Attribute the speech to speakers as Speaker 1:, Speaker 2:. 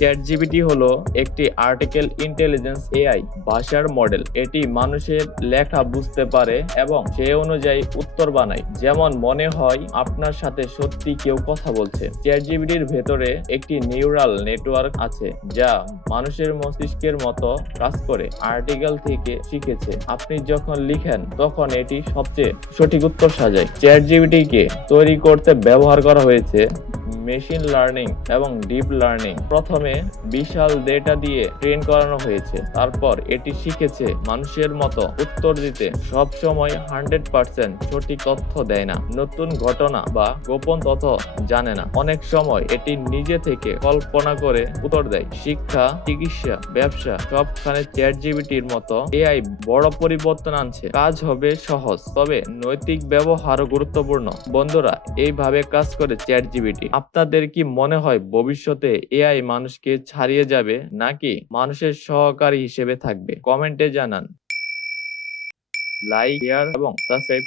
Speaker 1: Chat GPT হলো একটি article intelligence AI ভাষার মডেল এটি মানুষের লেখা বুঝতে পারে এবং সে অনুযায়ী উত্তর বানায়। যেমন মনে হয় আপনার সাথে সত্যি কেউ কথা বলছে। চ্যাট জিবিটির ভেতরে একটি নিউরাল নেটওয়ার্ক আছে, যা মানুষের মস্তিষ্কের মতো কাজ করে। আর্টিকেল থেকে শিখেছে। আপনি যখন লিখেন, তখন এটি সবচেয়ে সঠিক উত্তর সাজায়। চ্যাট জিবিটিকে তৈরি করতে ব্যবহার করা হয়েছে মেশিন লার্নিং এবং ডিপ লার্নিং প্রথমে বিশাল ডেটা দিয়ে ট্রেন করানো হয়েছে। তারপর এটি শিখেছে মানুষের মতো উত্তর দিতে। সব সময় হান্ড্রেড পার্সেন্ট সঠিক তথ্য দেয় না। নতুন ঘটনা বা গোপন তথ্য জানে না। অনেক সময় এটি নিজে থেকে কল্পনা করে উত্তর দেয়। শিক্ষা, চিকিৎসা, ব্যবসা সবখানে চ্যাট জিবিটির মতো এআই বড় পরিবর্তন আনছে। কাজ হবে সহজ, তবে নৈতিক ব্যবহারও গুরুত্বপূর্ণ। বন্ধুরা, এইভাবে কাজ করে চ্যাট জিবিটি আপনাদের কি মনে হয় ভবিষ্যতে এআই মানুষকে ছাড়িয়ে যাবে নাকি মানুষের সহকারী হিসেবে থাকবে? কমেন্টে জানান। লাইক, শেয়ার এবং সাবস্ক্রাইব